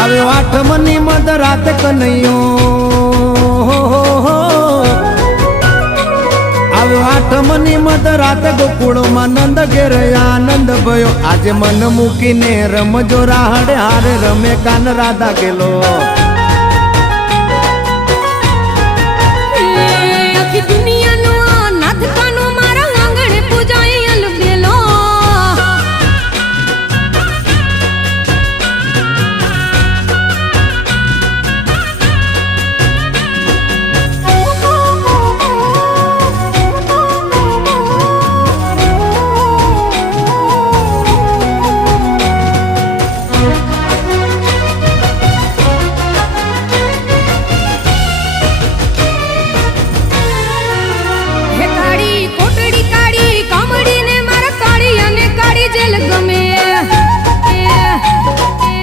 આવ્યો આઠમની મધ રાત કનૈયો, આવ્યો આઠમની મધ રાત ગોકુળમાં નંદ ઘેર આનંદ ભયો. આજે મન મૂકીને રમજો રાહડે હારે રમે કાન રાધા ગેલો.